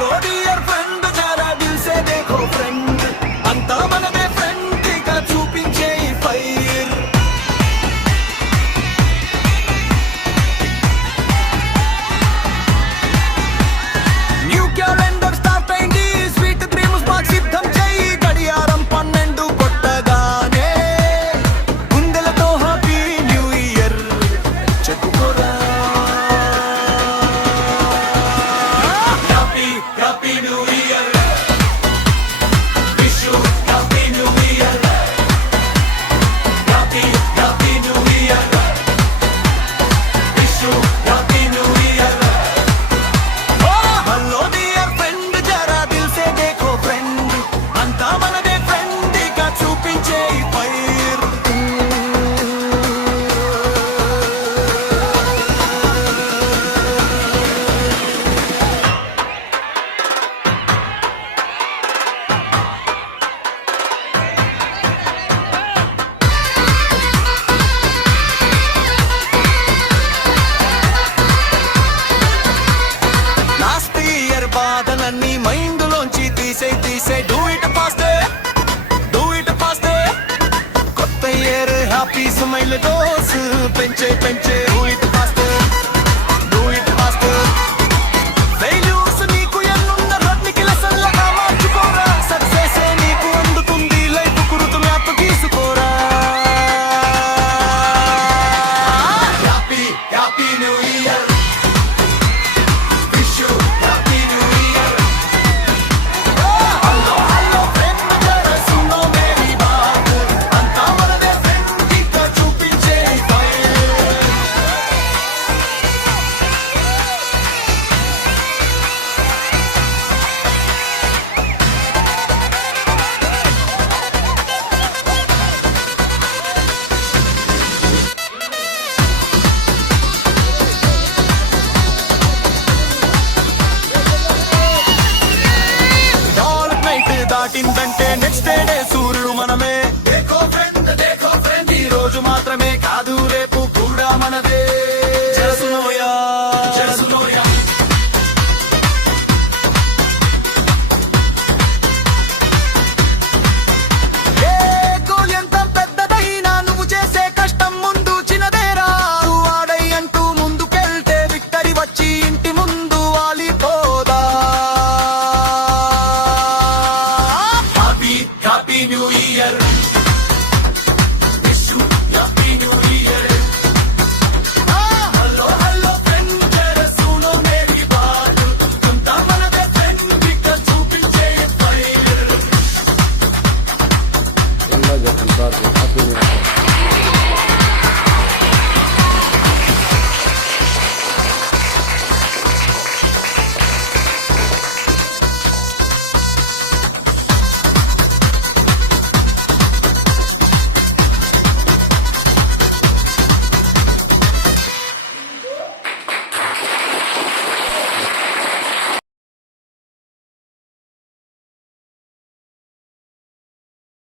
Hello dear friend జరా దిల్ సే దేఖో ఫ్రెండ్ అంతా మనదే ఫ్రెండ్ ఇక చూపించే ఈ ఫైర్ న్యూ క్యాలెండర్ స్టార్ట్ అయింది స్వీట్ డ్రీమ్స్ మాకు సిద్ధం చేయి గడియారం 12 కొట్టగానే గుండెలతో హ్యాపీ న్యూ ఇయర్ చెప్పుకోరా happy happy new year wish you happy new year happy happy new year wish you happy new year hello dear friend జరా దిల్ సే దేఖో ఫ్రెండ్ అంతా మనదే ఫ్రెండ్ ఇక చూపించే ఈ ఫైర్ లాస్ట్ ఇయర్ బాధలన్నీ మైండ్ లోంచి తీసే డూ ఇట్ ఫాస్ట్ కొత్త ఇయర్ హ్యాపీ స్మైల్ డోస్ పెంచే డూ ఇట్ ఫాస్ట్ ఫెయిల్యూర్స్ నీకు ఎన్నున్న రన్నికి లెసన్లుగా మార్చుకోరా సక్సెస్ నీకు అందుతుంది లైఫ్ కురుతు మ్యాప్ తీసుకోరా happy happy new year wish you happy new year hello hello friend జరా సునో మేరీ బాత్ అంతా మనదే ఫ్రెండ్ ఇక చూపించే ఫైర్ డార్క్ నైట్ దాటిందంటే నెక్స్ట్ డే సూర్యుడు మనమే దేఖో ఫ్రెండ్ ఈ రోజు మాత్రమే కాదు రేపు కూడా మనదే జసునోయా ఏ గోల్ ఎంత పెద్దదైనా నువ్వు చేసే కష్టం ముందు చిన్నదేరా నువ్వు ఆడై అంటూ ముందుకెళ్తే విక్టరీ వచ్చి ఇంటి ముందు వాలిపోదా happy happy new year wish you happy new year hello hello friend జరా సునో మేరీ బాత్ అంతా మనదే ఫ్రెండ్ ఇక చూపించే fire Yalla, Happy New Year.